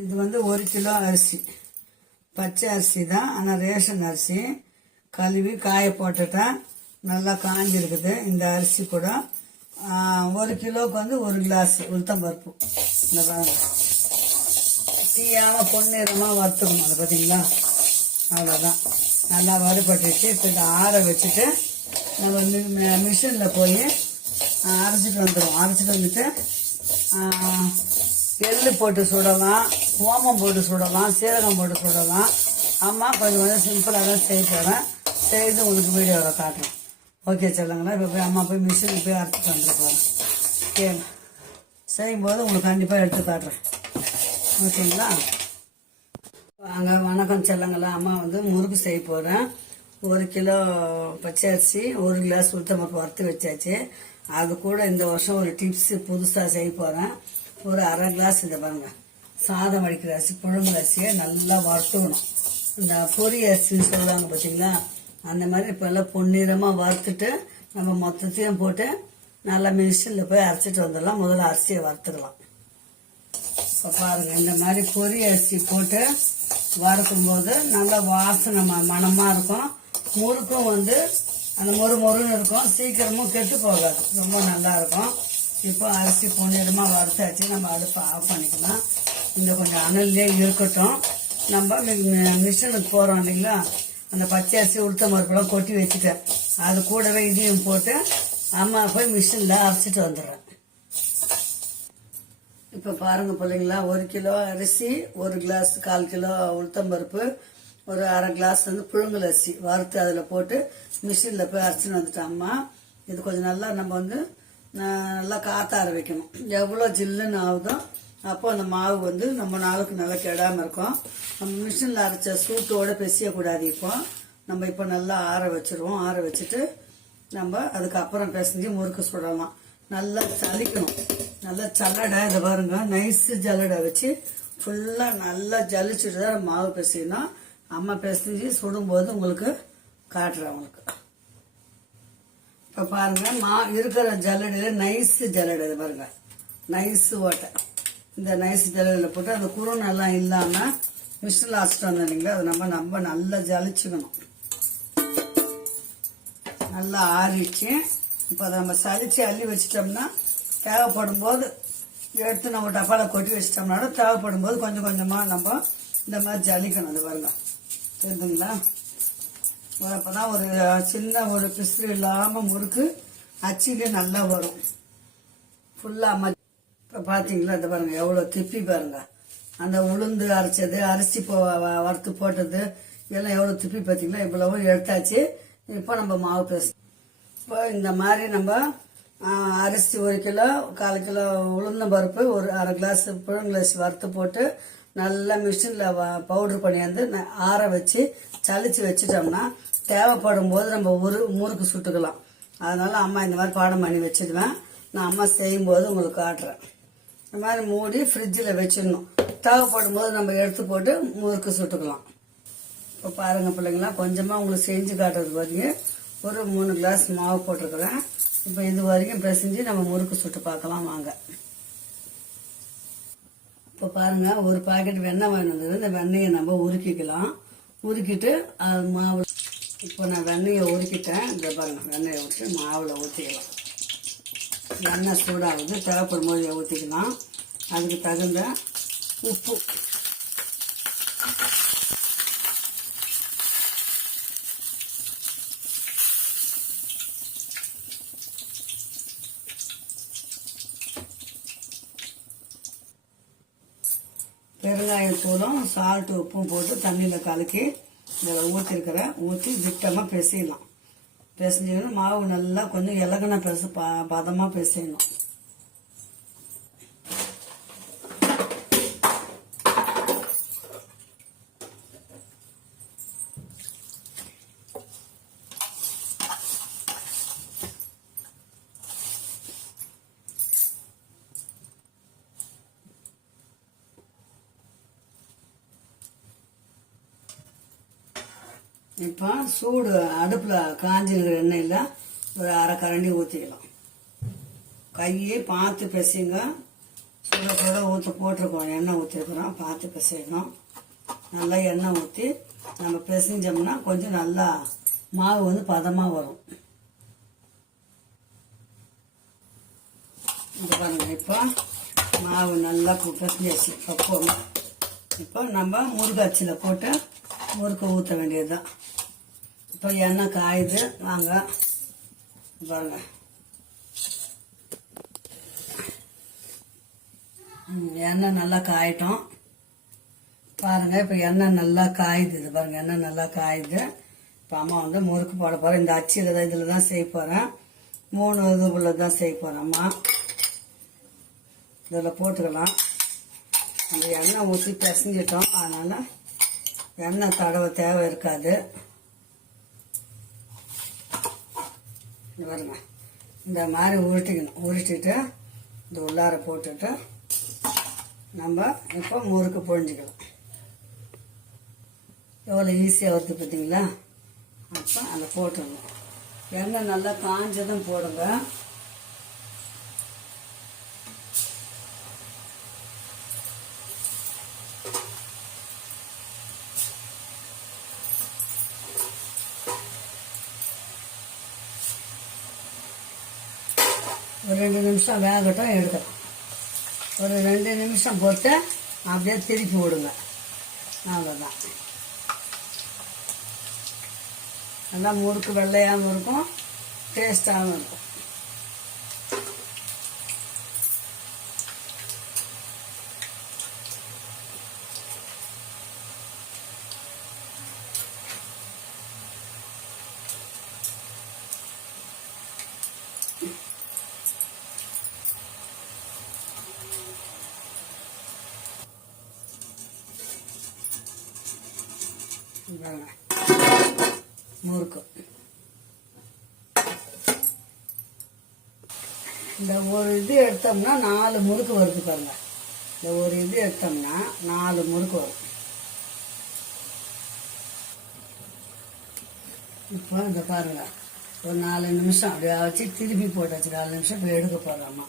இது வந்து 1 கிலோ அரிசி, பச்சை அரிசி தான். ஆனால் ரேஷன் அரிசி கழுவி காய போட்டுட்டா நல்லா காஞ்சிருக்குது. இந்த அரிசி கூட 1 கிலோவுக்கு வந்து 1 கிளாஸ் உளுத்தம்பருப்பு. இந்த தீயாமல் பொன்னிறமாக வறுத்துக்கணும். அதை பார்த்தீங்களா, அவ்வளோதான். நல்லா வறுபட்டுச்சு. இப்போ இதை ஆற வச்சுட்டு நம்ம வந்து மிஷினில் போய் அரைச்சிட்டு வந்துடும். அரைச்சிட்டு வந்துட்டு எள்ளு போட்டு சுடலாம், ஓமம் போட்டு சுடலாம், சீரகம் போட்டு சுடலாம். அம்மா கொஞ்சம் சிம்பிளாக தான் செய்ய போகிறேன். செய்து உங்களுக்கு வீடியோவில் காட்டுறேன். ஓகே சொல்லுங்களா. இப்போ போய் அம்மா போய் மிஷினுக்கு போய் அரைச்சிட்டு வந்துட்டு போகிறேன். ஓகே, செய்யும்போது உங்களுக்கு கண்டிப்பாக எடுத்து காட்டுறேன். ஓகேங்களா. வாங்க. வணக்கம் செல்லங்களா. அம்மா வந்து முறுக்கு செய்ய போகிறேன். 1 கிலோ பச்சை அரிசி, 1 கிளாஸ் உளுத்தம்பருப்பு வறுத்து வச்சாச்சு. அது கூட இந்த வருஷம் ஒரு டிப்ஸ் புதுசாக செய்ய போகிறேன். ஒரு அரை கிளாஸ் இதை பாருங்க, சாதம் வடிக்கிற அரிசி, புழுங்கல் அரிசியை நல்லா வறுத்துக்கணும். இந்த பொரி அரிசின்னு சொல்லுவாங்க பார்த்தீங்களா, அந்த மாதிரி இப்போ எல்லாம் பொன்னிறமாக வறுத்துட்டு நம்ம மொத்தத்தையும் போட்டு நல்லா மிஷினில் போய் அரைச்சிட்டு வந்துடலாம். முதல்ல அரிசியை வறுத்துக்கலாம். இப்போ பாருங்க, இந்த மாதிரி பொரி அரிசி போட்டு வறுக்கும் போது நல்லா வாசனை மணமாக இருக்கும். முறுக்கும் வந்து அந்த மொறுன்னு இருக்கும். சீக்கிரமும் கெட்டு போகாது, ரொம்ப நல்லா இருக்கும். இப்போ அரிசி பொன்னிறமாக வறுத்தாச்சு. நம்ம அடுப்பை ஆஃப் பண்ணிக்கலாம். இந்த கொஞ்சம் அனல்லே இருக்கட்டும். நம்ம மிஷினுக்கு போகிறோம் இல்லைங்களா, அந்த பச்சை அரிசி உளுத்தம்பருப்புலாம் கொட்டி வச்சுட்டேன். அது கூடவே இதையும் போட்டு அம்மா போய் மிஷினில் அரைச்சிட்டு வந்துடுறேன். இப்போ பாருங்க பிள்ளைங்களா, 1 கிலோ அரிசி, 1 கிளாஸ் 1/4 கிலோ உளுத்தம்பருப்பு, ஒரு அரை கிளாஸ் வந்து புழுங்கல் அரிசி வறுத்து அதில் போட்டு மிஷினில் போய் அரைச்சின்னு வந்துட்டேன். அம்மா இது கொஞ்சம் நல்லா நம்ம வந்து நல்லா காத்தார வைக்கணும். எவ்வளோ ஜில்லுன்னு ஆகுதோ அப்போ அந்த மாவு வந்து நம்ம நாளுக்கு நல்லா கெடாமல் இருக்கும். நம்ம மிஷினில் அரைச்ச சூட்டோடு பிசையக்கூடாது. இப்போ நல்லா ஆற வச்சிருவோம். ஆற வச்சுட்டு நம்ம அதுக்கப்புறம் பிசைஞ்சு முறுக்கு சுடலாம். நல்லா சலிக்கணும். நல்லா சல்லடை, இதை பாருங்க, நைஸு ஜல்லடை வச்சு ஃபுல்லாக நல்லா ஜலிச்சுட்டு தான் மாவு பிசையணும். அம்மா பிசைஞ்சு சுடும்போது உங்களுக்கு காட்டுறேன். உங்களுக்கு இப்போ பாருங்க, இருக்கிற ஜல்லடையில் நைஸு ஜல்லடை, இது பாருங்க, நைஸு ஓட்டை. இந்த நைஸ் ஜல்லடையில் போட்டு அந்த குருணெல்லாம் இல்லாமல் மிஷினில் அரைச்சிட்டு வந்தோம் இல்லைங்களா, அதை நம்ம நல்லா ஜலிச்சுக்கணும். நல்லா ஆறிச்சு. இப்போ அதை நம்ம சலிச்சு அள்ளி வச்சிட்டோம்னா தேவைப்படும் போது எடுத்து நம்ம டப்பாவில் கொட்டி வச்சிட்டோம்னாலும் தேவைப்படும் போது கொஞ்சம் கொஞ்சமாக நம்ம இந்த மாதிரி ஜலிக்கணும். அது பாருங்க, தெரிஞ்சுங்களா. அப்போ தான் ஒரு சின்ன ஒரு பிசுறு இல்லாமல் முறுக்கு அச்சிலே நல்லா வரும். ஃபுல்லாக அம்மா இப்போ பார்த்தீங்களா, இது பாருங்க எவ்வளோ திப்பி பாருங்க. அந்த உளுந்து அரைச்சது, அரிசி வறுத்து போட்டது இதெல்லாம் எவ்வளோ திப்பி பார்த்தீங்களா. இவ்வளவு எடுத்தாச்சு. இப்போ நம்ம மாவு பேச. இப்போ இந்த மாதிரி நம்ம அரிசி 1 கிலோ, 1/4 கிலோ உளுந்தம் பருப்பு, ஒரு அரை கிளாஸ் புழுங்கல் அரிசி வறுத்து போட்டு நல்லா மிஷினில் பவுட்ரு பண்ணியாந்து ஆற வச்சு சளிச்சு வச்சுட்டோம்னா தேவைப்படும் போது நம்ம முறுக்கு சுட்டுக்கலாம். அதனால அம்மா இந்த மாதிரி பாடம் பண்ணி வச்சுடுவேன். நான் அம்மா செய்யும்போது உங்களுக்கு காட்டுறேன். இந்த மாதிரி மூடி ஃப்ரிட்ஜில் வச்சிடணும். தேவைப்படும் போது நம்ம எடுத்து போட்டு முறுக்கு சுட்டுக்கலாம். இப்போ பாருங்கள் பிள்ளைங்களா, கொஞ்சமாக உங்களுக்கு செஞ்சு காட்டுறது பார்த்தீங்க. ஒரு 3 கிளாஸ் மாவு போட்டிருக்கிறேன். இப்போ இது வரைக்கும் பிசைஞ்சு நம்ம முறுக்கு சுட்டு பார்க்கலாம் வாங்க. இப்போ பாருங்க, ஒரு பாக்கெட் வெண்ணெய் வாங்கி வந்தது. இந்த வெண்ணெயை நம்ம உருக்கிக்கலாம். உருக்கிட்டு அது மாவு, இப்போ நான் வெண்ணெயை உருக்கிட்டேன். இந்த பாருங்க, வெண்ணெயை விட்டு மாவில் ஊற்றிக்கலாம். எண்ணெய் சூடாகுது, தேவைப்படும் போது ஊற்றிக்கலாம். அதுக்கு தகுந்த உப்பு, பெருங்காயத்தூளும் சால்ட்டு உப்பும் போட்டு தண்ணியில் கலக்கி இதில் ஊற்றிருக்கிறேன். ஊற்றி திட்டமாக பிசையலாம். பிசைஞ்சிக்கணும். மாவு நல்லா கொஞ்சம் இலகுனா பதமாக பிசையணும். இப்போ சூடு அடுப்பில் காஞ்சிருக்கிற எண்ணெயில் ஒரு அரை கரண்டி ஊற்றிக்கலாம். கையை பார்த்து பிசைங்க. சுட சுட போட்டிருக்கோம், எண்ணெய் ஊற்றிருக்கிறோம், பார்த்து பிசையணும். நல்லா எண்ணெய் ஊற்றி நம்ம பிசைஞ்சோம்னா கொஞ்சம் நல்லா மாவு வந்து பதமாக வரும். இது பாருங்கள், இப்போ மாவு நல்லா பிசைஞ்சாச்சு பக்குவமாக. இப்போ நம்ம முறுக்கு அச்சில் போட்டு முறுக்கு ஊற்ற வேண்டியது தான். இப்போ எண்ணெய் காயுது, வாங்க பாருங்கள். எண்ணெய் நல்லா காயட்டும் பாருங்கள். இப்போ எண்ணெய் நல்லா காயுது, இது பாருங்கள், எண்ணெய் நல்லா காயுது. இப்போ அம்மா வந்து முறுக்கு போட போகிறேன். இந்த அச்சில் தான், இதில் தான் செய்ய போகிறேன். 3 இதுக்குள்ள தான் செய்ய போகிறேன். அம்மா இதில் போட்டுக்கலாம். அந்த எண்ணெய் ஊற்றி பிசைஞ்சிட்டோம், அதனால் எண்ணெய் தடவை தேவை இருக்காது. பாருங்க, இந்த மாதிரி உருட்டிக்கணும். உருட்டிட்டு இந்த உள்ளார போட்டுட்டு நம்ம இப்போ முறுக்கு பொழிஞ்சிக்கலாம். எவ்வளோ ஈஸியாக வருது பார்த்தீங்களா? அப்போ அதை போட்டுடணும். எண்ணெய் நல்லா காஞ்சதும் போடுங்க. ஒரு 2 நிமிஷம் வேகட்டும், எடுக்கலாம். ஒரு 2 நிமிஷம் போட்டு அப்படியே திருப்பி விடுங்க, அவ்வளோதான். நல்லா முறுக்கு வெள்ளையாகவும் இருக்கும், டேஸ்டாகவும் இருக்கும். முறுக்கு இந்த ஒரு இது எடுத்தோம்னா 4 முறுக்கு வருது பாருங்க. இந்த ஒரு இது எடுத்தோம்னா 4 முறுக்கு வரும். இப்போ இந்த பாருங்க, ஒரு 4 நிமிஷம் அப்படியே வச்சு திருப்பி போட்டாச்சு. 4 நிமிஷம் இப்போ எடுக்க போடுறோம்மா.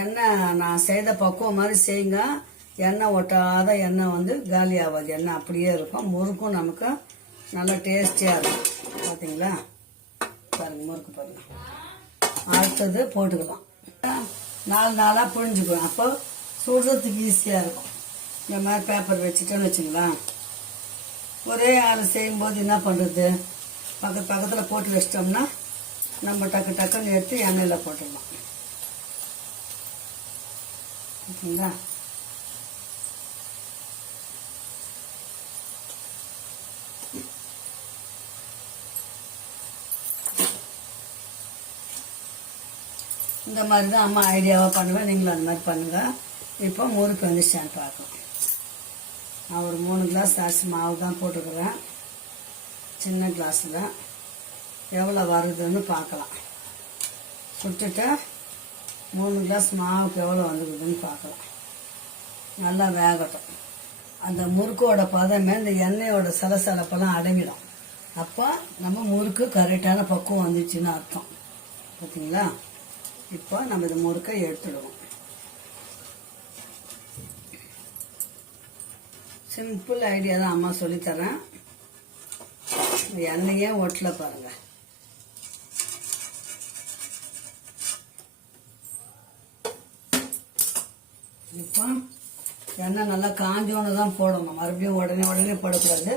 எண்ணெய் நான் செய்த பக்குவம் மாதிரி செய்யுங்க. எண்ணெய் ஒட்டாத எண்ணெய் வந்து காலி ஆகாது, எண்ணெய் அப்படியே இருக்கும். முறுக்கும் நமக்கு நல்லா டேஸ்டியாக இருக்கும். பார்த்தீங்களா? பாருங்கள், முறுக்கு பாருங்கள். அடுத்தது போட்டுக்கலாம். 4 நாளாக புழிஞ்சுக்குவேன், அப்போ சுடுறதுக்கு ஈஸியாக இருக்கும். இந்த மாதிரி பேப்பர் வச்சுட்டோன்னு வச்சுங்களேன். ஒரே ஆள் செய்யும்போது என்ன பண்ணுறது, பக்கத்தில் போட்டு வச்சிட்டோம்னா நம்ம டக்கு டக்குன்னு எடுத்து எண்ணெயில் போட்டுடலாம். ஓகேங்களா? இந்த மாதிரி தான் அம்மா ஐடியாவாக பண்ணுவேன், நீங்களும் அந்த மாதிரி பண்ணுங்கள். இப்போ முறுக்கு வந்துச்சான்னு பார்க்கலாம். நான் ஒரு 3 கிளாஸ் அரிசி மாவு தான் போட்டுக்கிறேன், சின்ன கிளாஸில். எவ்வளோ வருதுன்னு பார்க்கலாம். சுட்டுட்டு 3 கிளாஸ் மாவுக்கு எவ்வளோ வந்துக்குதுன்னு பார்க்கலாம். நல்லா வேகட்டும். அந்த முறுக்கோட பதமே இந்த எண்ணெயோட சலசலப்பெல்லாம் அடங்கிடும். அப்போ நம்ம முறுக்கு கரெக்டான பக்குவம் வந்துச்சுன்னு அர்த்தம். பார்த்தீங்களா? இப்போ நம்ம இந்த முறுக்கை எடுத்துடுவோம். சிம்பிள் ஐடியா தான் அம்மா சொல்லித்தரேன். எண்ணெயே ஒட்டல பாருங்கள். இப்போ எண்ணெய் நல்லா காஞ்சோன்னு தான் போடணும், மறுபடியும் உடனே போடக்கூடாது.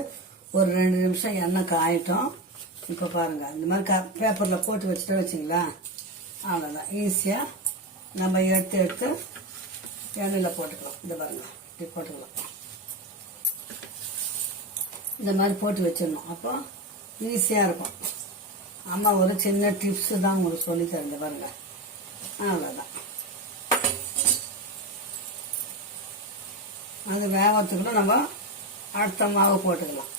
ஒரு 2 நிமிஷம் எண்ணெய் காயட்டும். இப்போ பாருங்கள், இந்த மாதிரி பேப்பரில் போட்டு வச்சுட்டு வச்சிங்களா, அவ்வளோதான். ஈஸியாக நம்ம எடுத்து எண்ணெயில் போட்டுக்கலாம். இந்த பாருங்கள், இப்படி போட்டுக்கலாம். இந்த மாதிரி போட்டு வச்சிடணும், அப்போ ஈஸியாக இருக்கும். அம்மா ஒரு சின்ன டிப்ஸு தான் உங்களுக்கு சொல்லித்தரேன். இந்த பாருங்கள், அவ்வளோதான். அது வேகத்துக்குள்ள நம்ம அடுத்த மாவு போட்டுக்கலாம்.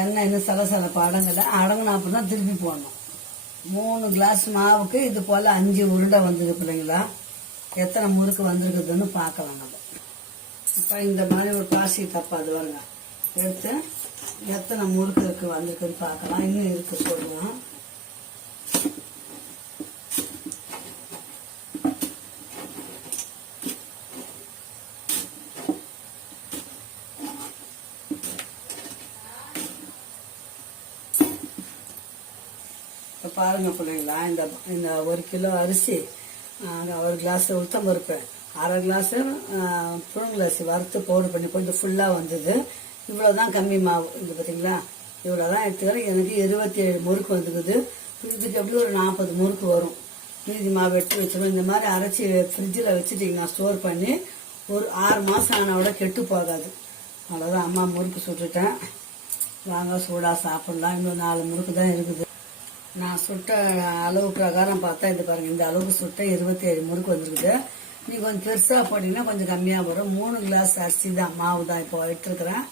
எண்ணெய் இன்னும் சலசலப்பு அடங்கலை. அடங்கினா அப்போ தான் திருப்பி போடணும். 3 கிளாஸ் மாவுக்கு இது போல் 5 உருண்டை வந்திருக்கு பிள்ளைங்களா. எத்தனை முறுக்கு வந்திருக்குதுன்னு பார்க்கலாம் நம்ம. இப்போ இந்த மாதிரி ஒரு பிளாஸ்டிக் தப்பா அது வருங்க எடுத்து எத்தனை முறுக்கு இருக்கு வந்திருக்குன்னு பார்க்கலாம். இன்னும் இருக்கு சொல்லுவோம். இப்போ பாருங்க பிள்ளைங்களா, இந்த 1 கிலோ அரிசி, 1 கிளாஸ் உளுத்தம் பருப்பு, 1/2 கிளாஸ் புழுங்கல் அரிசி வறுத்து பவுடர் பண்ணி கொஞ்சம் ஃபுல்லாக வந்தது. இவ்வளோதான் கம்மி மாவு. இது பார்த்தீங்களா, இவ்வளோதான் எடுத்துக்கிறேன். எனக்கு 27 முறுக்கு வந்துக்குது. இதுக்கு எப்படி ஒரு 40 முறுக்கு வரும். மீதி மாவு எடுத்து வச்சிடும். இந்த மாதிரி அரைச்சி ஃப்ரிட்ஜில் வச்சுட்டிங்கன்னா ஸ்டோர் பண்ணி ஒரு 6 மாதம் ஆனால் கெட்டு போகாது. அவ்வளோதான். அம்மா முறுக்கு சுட்டுட்டேன். வாங்க சூடாக சாப்பிட்லாம். இன்னும் 4 முறுக்கு தான் இருக்குது. நான் சுட்ட அளவு பிரகாரம் பார்த்தா இது பாருங்க, இந்த அளவுக்கு சுட்ட 27 முறுக்கு வந்துருக்குது. நீ கொஞ்சம் பெருசாக போட்டிங்கன்னா கொஞ்சம் கம்மியாக வரும். 3 கிளாஸ் அரிசி தான் மாவு தான் இப்போ எடுத்துருக்குறேன்.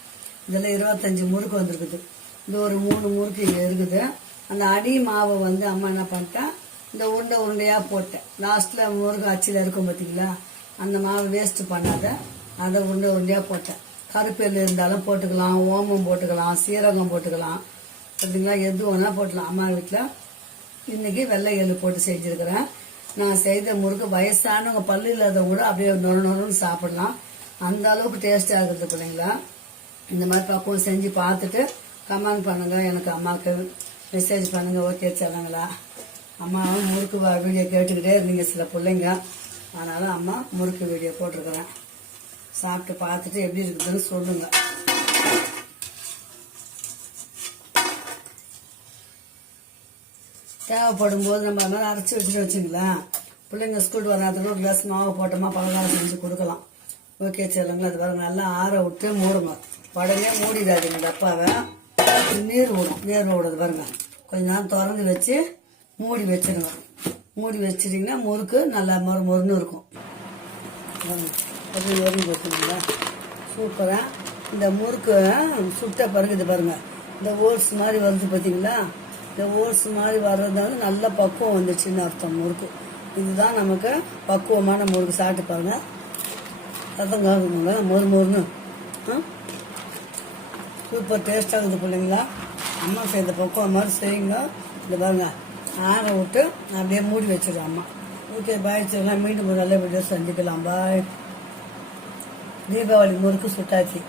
இதில் 25 முறுக்கு வந்துருக்குது. இந்த ஒரு 3 முறுக்கு இங்கே இருக்குது. அந்த அடி மாவை வந்து அம்மா என்ன பண்ணிட்டேன், இந்த உருண்டையாக போட்டேன். லாஸ்ட்டில் முறுக்கு அச்சில் இருக்கும் பார்த்தீங்களா, அந்த மாவு வேஸ்ட் பண்ணாத அதை உருண்டையாக போட்டேன். கருப்பேல் இருந்தாலும் போட்டுக்கலாம், ஓமம் போட்டுக்கலாம், சீரகம் போட்டுக்கலாம், பார்த்தீங்களா, எது வேணா போட்டுக்கலாம். அம்மா வீட்டில் இன்னைக்கு வெள்ளை எள்ளு போட்டு செஞ்சுருக்கிறேன். நான் செய்த முறுக்கு வயசானவங்க பல்லு இல்லாதவங்க கூட அப்படியே நொறுன்னு சாப்பிடலாம். அந்த அளவுக்கு டேஸ்டாக இருக்குது பிள்ளைங்களா. இந்த மாதிரி பக்குவம் செஞ்சு பார்த்துட்டு கமெண்ட் பண்ணுங்க. எனக்கு அம்மாவுக்கு மெசேஜ் பண்ணுங்க. ஓகே சொல்லுங்களா. அம்மாவும் முறுக்கு வீடியோ கேட்டுக்கிட்டே இருந்தீங்க சில பிள்ளைங்க, அதனால அம்மா முறுக்கு வீடியோ போட்டிருக்கிறேன். சாப்பிட்டு பார்த்துட்டு எப்படி இருக்குதுன்னு சொல்லுங்க. தேவைப்படும் போது நம்ம அது மாதிரி அரைச்சி வச்சுட்டு வச்சுங்களேன், பிள்ளைங்க ஸ்கூல் வராதுக்கு ஒரு கிளாஸ் மாவு போட்டோமா பலகாரம் செஞ்சு கொடுக்கலாம். ஓகே சொல்லுங்களா. அது பாருங்க, நல்லா ஆற விட்டு மூடுங்க. உடனே மூடிடாதீங்க டப்பாவை. நீர் விடும். நீர் விடுறது பாருங்க, கொஞ்ச நேரம் திறந்து வச்சு மூடி வச்சிருங்க. மூடி வச்சிட்டிங்கன்னா முறுக்கு நல்லா மொறுன்னு இருக்கும். அப்படி மொறுன்னு வச்சுருங்களா. சூப்பராக இந்த முறுக்கு சுட்ட பிறகு இது பாருங்க, இந்த ஓல்ஸ் மாதிரி வருது பார்த்தீங்களா. இந்த ஓல்ஸ் மாதிரி வர்றது வந்து நல்ல பக்குவம் வந்துச்சுன்னு அர்த்தம் முறுக்கு. இதுதான் நமக்கு பக்குவமான முறுக்கு. சாப்பிட்டு பாருங்க, ரத்தம் காக்குங்க மொறுன்னு. சூப்பர் டேஸ்டாக இருக்குது பிள்ளைங்களா. அம்மா செய்த பக்குவம் மாதிரி செய்யுங்க. இந்த பாருங்க, ஆற விட்டு அப்படியே மூடி வச்சிடுறோம் அம்மா. ஓகே பாய் சொல்லலாம். மீண்டும் ஒரு நல்ல வீடியோ சந்திக்கலாம். பாய். தீபாவளி முறுக்கு சுட்டாச்சு.